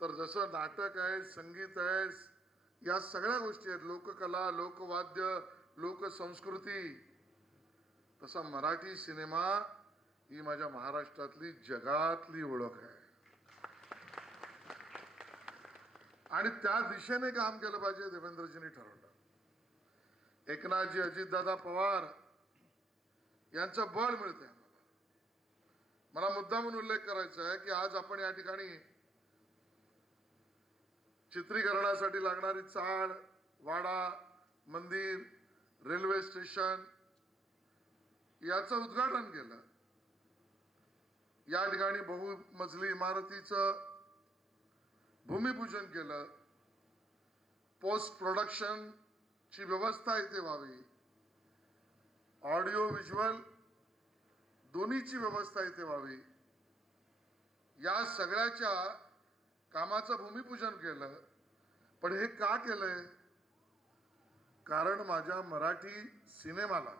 तर जसं नाटक आहे संगीत आहे या सगळ्या गोष्टी आहेत. लोककला लोकवाद्य लोकसंस्कृती. तसा मराठी सिनेमा ही माझ्या महाराष्ट्रातली जगातली ओळख आहे. आणि त्या दिशेने काम केलं पाहिजे देवेंद्रजींनी ठरवलं. एकनाथजी अजितदादा पवार यांचं बळ मिळते आम्हाला. मला मुद्दा म्हणून उल्लेख करायचा आहे की आज आपण या ठिकाणी चित्रीकरणासाठी लागणारी चाळ वाडा मंदिर रेल्वे स्टेशन याचं उद्घाटन केलं. या ठिकाणी बहुमजली इमारतीचं भूमिपूजन केलं. पोस्ट प्रोडक्शन ची व्यवस्था इथे व्हावी. ऑडिओ व्हिज्युअल दोन्हीची व्यवस्था इथे व्हावी. या सगळ्याच्या कामाचं भूमिपूजन केलं. पण हे का केलंय? कारण माझ्या मराठी सिनेमाला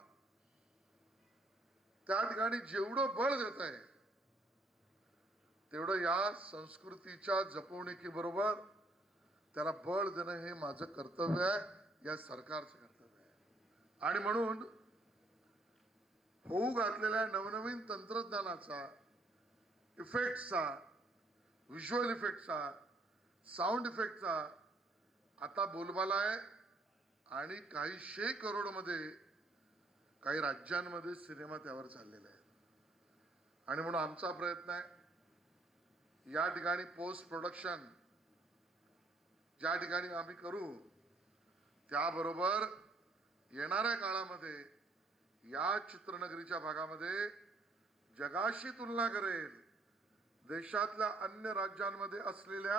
त्या ठिकाणी जेवढं बळ देत आहे तेवढं या संस्कृतीच्या जपवणुकीबरोबर त्याला बळ देणं हे माझं कर्तव्य आहे या सरकारचं कर्तव्य आहे. आणि म्हणून होऊ घातलेल्या नवनवीन तंत्रज्ञानाचा इफेक्टचा व्हिज्युअल इफेक्टचा साऊंड इफेक्टचा आता बोलबाला आहे. आणि काही शे करोडमध्ये काही राज्यांमध्ये सिनेमा त्यावर चाललेला आहे. आणि म्हणून आमचा प्रयत्न आहे या ठिकाणी पोस्ट प्रोडक्शन ज्या ठिकाणी आम्ही करू त्याबरोबर येणाऱ्या काळामध्ये या चित्रनगरीच्या भागामध्ये जगाशी तुलना करेल. देशातल्या अन्य राज्यांमध्ये असलेल्या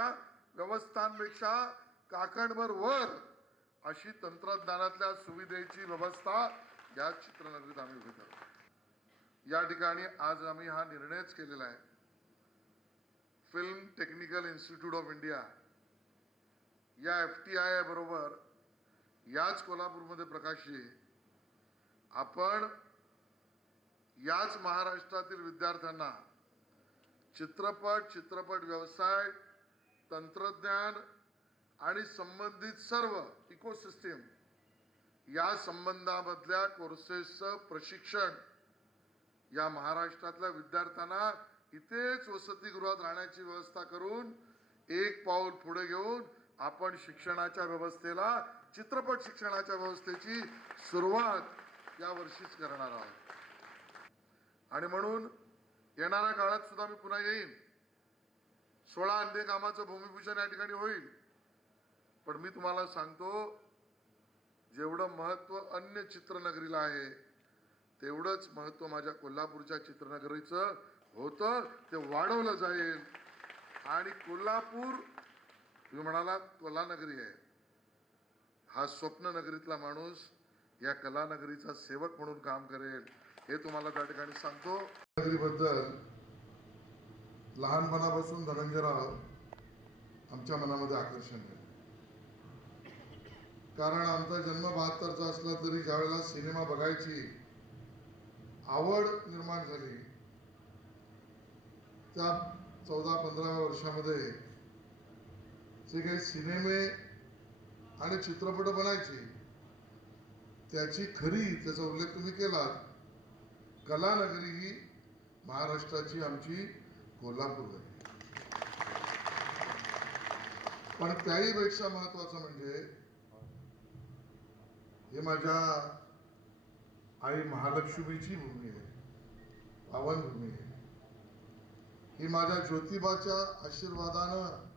व्यवस्थांपेक्षा काकणभर वर अशी तंत्रज्ञानातल्या सुविधेची व्यवस्था या चित्रनगरीत आम्ही उभी करतो. या ठिकाणी आज आम्ही हा निर्णयच केलेला आहे. Film technical institute of India या एफ टी आय बरोबर याच कोल्हापूरमध्ये प्रकाशी आपण याच महाराष्ट्रातील विद्यार्थ्यांना चित्रपट चित्रपट व्यवसाय तंत्रज्ञान आणि संबंधित सर्व इकोसिस्टीम या संबंधामधल्या कोर्सेसचं प्रशिक्षण या महाराष्ट्रातल्या विद्यार्थ्यांना इथेच वसतिगृहात राहण्याची व्यवस्था करून एक पाऊल पुढे घेऊन आपण शिक्षणाच्या व्यवस्थेला चित्रपट शिक्षणाच्या व्यवस्थेची सुरुवात या वर्षीच करणार आहोत. आणि म्हणून येणाऱ्या काळात सुद्धा मी पुन्हा येईन. सोळा अंधे कामाचं भूमिपूजन या ठिकाणी होईल. पण मी तुम्हाला सांगतो जेवढं महत्त्व अन्य चित्रनगरीला आहे तेवढंच महत्त्व माझ्या कोल्हापूरच्या चित्रनगरीचं होतं ते वाढवलं जाईल. आणि कोल्हापूर तुम्ही म्हणाला कलानगरी आहे. हा स्वप्न नगरीतला माणूस या कलानगरीचा सेवक म्हणून काम करेल. हे तुम्हाला त्या ठिकाणी सांगतो. बद्दल लहानपणापासून धनंजयराव आमच्या मनामध्ये आकर्षण आहे. कारण आमचा जन्म बहात्तरचा असला तरी ज्यावेळेला सिनेमा बघायची आवड निर्माण झाली त्या चौदा पंधराव्या वर्षामध्ये जे काही सिनेमे आणि चित्रपट बनायचे त्याची खरी त्याचा उल्लेख तुम्ही केलात कलानगरी ही महाराष्ट्राची आमची कोल्हापूर आहे. पण त्याही पेक्षा महत्वाचं म्हणजे हे माझ्या आई महालक्ष्मीची भूमी आहे. पावनभूमी आहे. ही माझ्या ज्योतिबाच्या आशीर्वादानं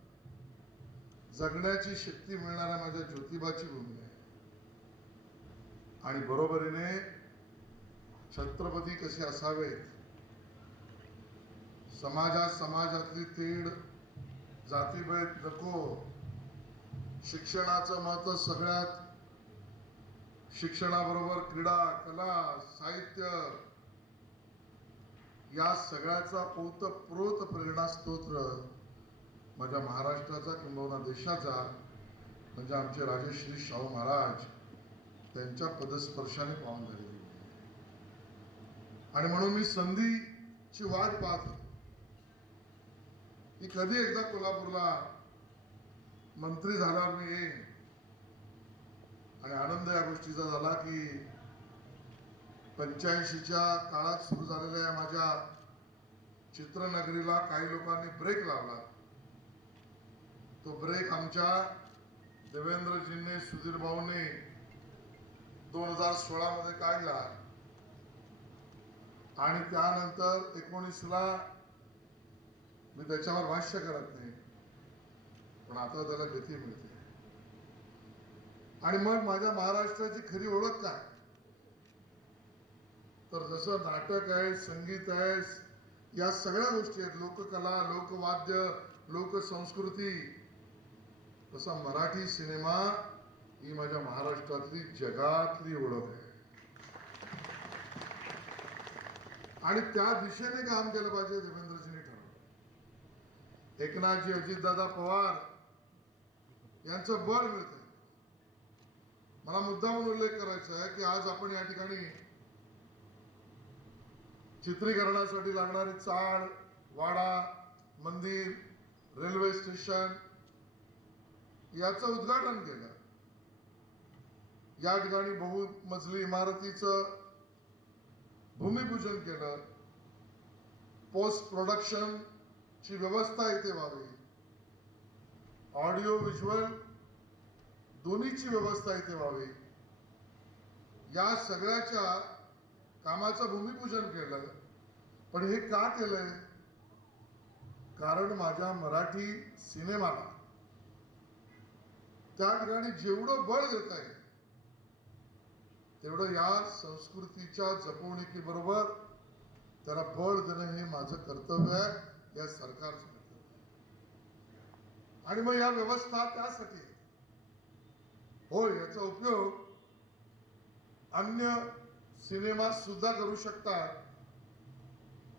जगण्याची शक्ती मिळणाऱ्या माझ्या ज्योतिबाची भूमी आहे. आणि बरोबरीने छत्रपती कसे असावेत समाजात समाजातली तीड जातीभेद नको. शिक्षणाचं महत्त्व सगळ्यात. शिक्षणाबरोबर क्रीडा कला साहित्य. या सगळ्याचा पोतप्रोत प्रेरणा स्तोत्र माझ्या महाराष्ट्राचा किंबहुना देशाचा म्हणजे आमचे राजेश्री शाहू महाराज त्यांच्या पदस्पर्शाने पाहून झाले. आणि म्हणून मी संधीची वाट पाहत. मी की कधी एकदा कोल्हापूरला मंत्री झाल्यावर मी येईन. आणि आनंद या गोष्टीचा झाला की पंच्याऐंशीच्या काळात सुरू झालेल्या या माझ्या चित्रनगरीला काही लोकांनी ब्रेक लावला. तो ब्रेक आमच्या देवेंद्रजींनी सुधीर भाऊंनी दोन हजार सोळा मध्ये काढला. आणि त्यानंतर एकोणीसला मी त्याच्यावर भाष्य करत नाही. पण आता त्याला भीती मिळते. आणि मग माझ्या महाराष्ट्राची खरी ओळख काय? तर जसं नाटक आहे संगीत आहे या सगळ्या गोष्टी आहेत. लोककला लोकवाद्य लोकसंस्कृती. तसा मराठी सिनेमा ही माझ्या महाराष्ट्रातली जगातली ओळख आहे. आणि त्या दिशेने काम केलं पाहिजे देवेंद्रजींनी ठरवलं. एकनाथजी अजितदादा पवार यांचं बळ मिळत मला मुद्दामून उल्लेख करायचा आहे की आज आपण या ठिकाणी चित्रीकरणासाठी लागणारी चाळ वाडा मंदिर रेल्वे स्टेशन याचं उद्घाटन केलं. या ठिकाणी बहुमजली इमारतीचं भूमिपूजन केलं. पोस्ट प्रोडक्शन ची व्यवस्था इथे व्हावी. ऑडिओ व्हिज्युअल दोन्हीची व्यवस्था इथे व्हावी. या सगळ्याच्या कामाचं भूमिपूजन केलं. पण हे का केलंय? कारण माझ्या मराठी सिनेमाला. त्या ठिकाणी जेवढं बळ देत आहे तेवढं या संस्कृतीच्या जपवणुकीबरोबर त्याला बळ देणं हे माझं कर्तव्य आहे या सरकारचं कर्तव्य आणि मग या व्यवस्था त्यासाठी आहे. हो याचा उपयोग अन्य सिनेमा सुद्धा करू शकतात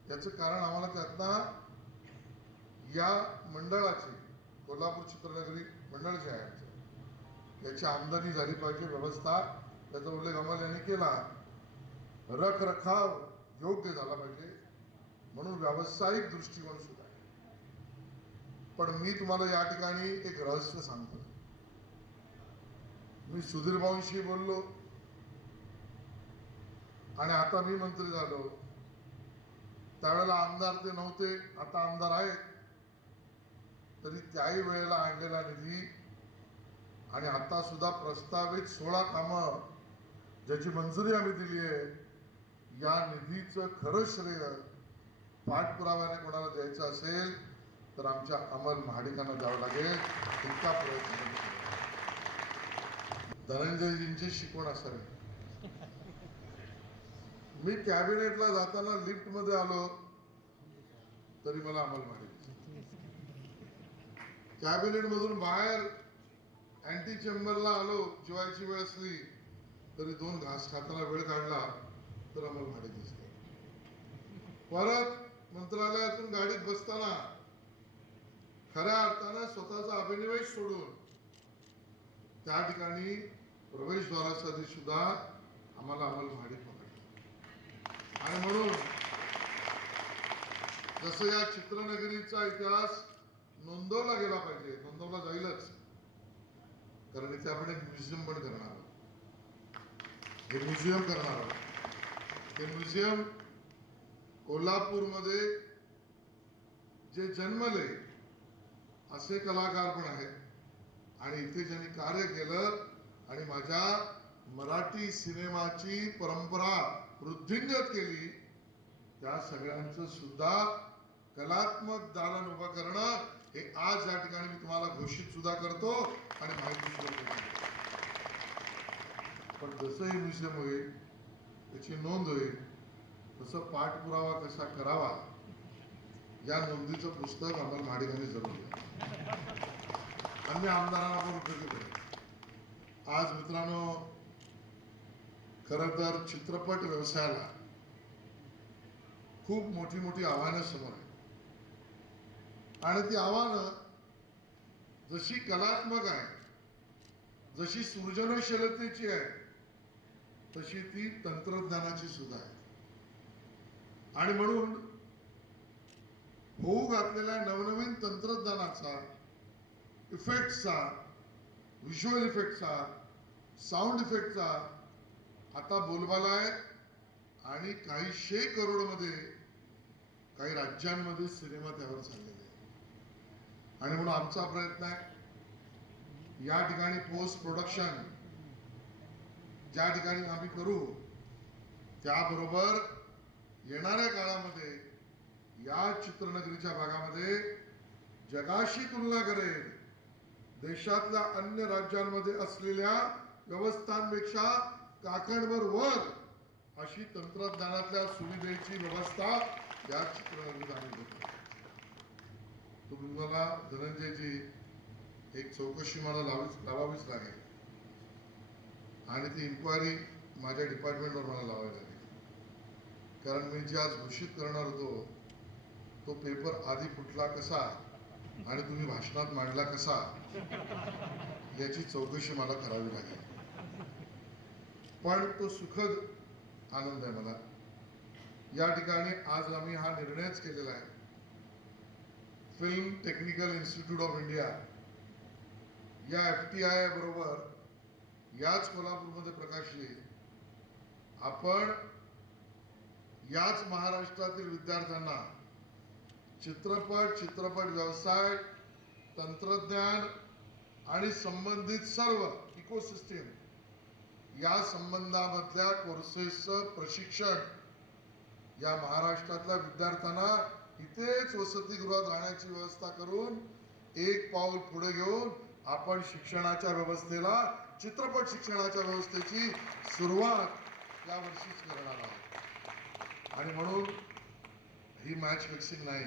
याचं कारण आम्हाला त्यातनं या मंडळाची कोल्हापूर चित्रनगरी मंडळ जे आहे याची आमदनी झाली पाहिजे व्यवस्था त्याचा उल्लेख अमल यांनी केला. रखरखाव योग्य झाला पाहिजे म्हणून व्यावसायिक दृष्टिकोन सुद्धा आहे. पण मी तुम्हाला या ठिकाणी एक रहस्य सांगतो. मी सुधीर भाऊंशी बोललो. आणि आता मी मंत्री झालो. त्यावेळेला आमदार ते नव्हते आता आमदार आहेत. तरी त्याही वेळेला आणलेला निधी आणि आता सुद्धा प्रस्तावित सोळा कामं ज्याची मंजुरी आम्ही दिली आहे या निधीचं खरं श्रेय पाठपुराव्याने कोणाला द्यायचं असेल तर आमच्या अमल महाडिकांना द्यावं लागेल. इतका प्रयत्न धनंजयजींची शिकवण असावी. मी कॅबिनेटला जाताना लिफ्टमध्ये आलो तरी मला अमल महाडिक. कॅबिनेट मधून बाहेर अँटी चेंबरला आलो जेवायची वेळ असली तरी दोन घास खाताना वेळ काढला तर आम्हाला भाडे दिसते परत मंत्रालयातून गाडीत बसताना खऱ्या अर्थानं स्वतःचा अभिनिवेश सोडून त्या ठिकाणी प्रवेशद्वारासाठी सुद्धा आम्हाला अमल भाडे पकडलं. आणि म्हणून जसं या चित्रनगरीचा इतिहास नोंदवला गेला पाहिजे नोंदवला जाईलच. कारण इथे आपण एक म्युझियम पण करणार आहोत. हे म्युझियम करणार आहोत. हे म्युझियम कोल्हापूरमध्ये जे जन्मले असे कलाकार पण आहेत. आणि इथे ज्यांनी कार्य केलं आणि माझ्या मराठी सिनेमाची परंपरा वृद्धिंगत केली त्या सगळ्यांचं सुद्धा कलात्मक दालन उभं करणं हे आज या ठिकाणी मी तुम्हाला घोषित सुद्धा करतो आणि माहिती सुद्धा पण जसं हे म्युझियम होईल त्याची नोंद होईल तसं पाठपुरावा कसा करावा या नोंदीचं पुस्तक आम्हाला महाडिकांनी जरूर आम्ही अन्य आमदारांना पण उपयोगी पडेल. आज मित्रांनो खरं तर चित्रपट व्यवसायाला खूप मोठी मोठी आव्हानं समोर आहेत. आणि ती आव्हानं जशी कलात्मक आहे जशी सृजनशीलतेची आहे तशी ती तंत्रज्ञानाची सुद्धा आहे. आणि म्हणून होऊ घातलेल्या नवनवीन तंत्रज्ञानाचा इफेक्टचा व्हिज्युअल इफेक्टचा साऊंड इफेक्टचा आता बोलबाला आहे. आणि काहीशे करोडमध्ये काही राज्यांमध्ये सिनेमा त्यावर चाललेले आहे आणि म्हणून आमचा प्रयत्न आहे या ठिकाणी पोस्ट प्रोडक्शन ज्या ठिकाणी आम्ही करू त्याबरोबर येणाऱ्या काळामध्ये या चित्रनगरीच्या भागामध्ये जगाशी तुलना करेल. देशातल्या अन्य राज्यांमध्ये असलेल्या व्यवस्थांपेक्षा काकणभर वर अशी तंत्रज्ञानातल्या सुविधेची व्यवस्था या चित्रनगरीत आम्ही देतो तुम्हाला धनंजयजी एक चौकशी मला लावीच लावावीच लागेल. आणि ती इन्क्वायरी माझ्या डिपार्टमेंटवर मला लावायला लागेल. कारण मी जे आज घोषित करणार होतो तो पेपर आधी फुटला कसा आणि तुम्ही भाषणात मांडला कसा याची चौकशी मला करावी लागेल. पण तो सुखद आनंद आहे मला. या ठिकाणी आज आम्ही हा निर्णयच केलेला आहे. Film technical institute of India या एफ टी आय बरोबर याच कोल्हापूरमध्ये प्रकाशले आपण याच महाराष्ट्रातील विद्यार्थ्यांना चित्रपट चित्रपट व्यवसाय तंत्रज्ञान आणि संबंधित सर्व इकोसिस्टीम या संबंधामधल्या कोर्सेसचं प्रशिक्षण या महाराष्ट्रातल्या विद्यार्थ्यांना इथेच वसतिगृहात राहण्याची व्यवस्था करून एक पाऊल पुढे घेऊन आपण शिक्षणाच्या व्यवस्थेला चित्रपट शिक्षणाच्या व्यवस्थेची सुरुवात या वर्षीच करणार आहोत. आणि म्हणून ही मॅच फिक्सिंग नाही.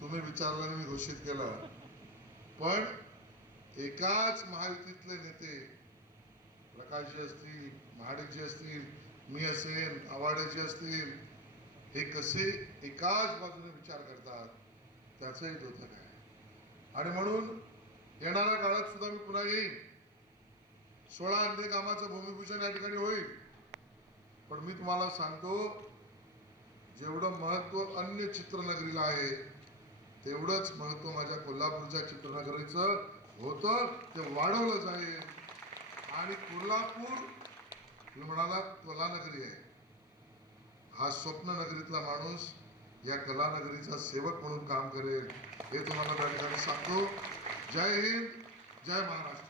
तुम्ही विचारलं मी घोषित केलं. पण एकाच महायुतीतले नेते प्रकाशजी असतील महाडिकजी असतील मी असेल आवाडेजी असतील हे कसे एकाच बाजूने विचार करतात त्याचंही द्योतक आहे आणि म्हणून येणाऱ्या काळात सुद्धा मी पुन्हा येईन. सोळा अंधे कामाचं भूमिपूजन या ठिकाणी होईल. पण मी तुम्हाला सांगतो जेवढं महत्त्व अन्य चित्रनगरीला आहे तेवढंच महत्त्व माझ्या कोल्हापूरच्या चित्रनगरीचं होतं ते वाढवलं जाईल. आणि कोल्हापूर तुम्ही म्हणाला कलानगरी आहे. हा स्वप्ननगरीतला माणूस या कलानगरीचा सेवक म्हणून काम करेल हे तुम्हाला त्या ठिकाणी सांगतो. जय हिंद जय महाराष्ट्र.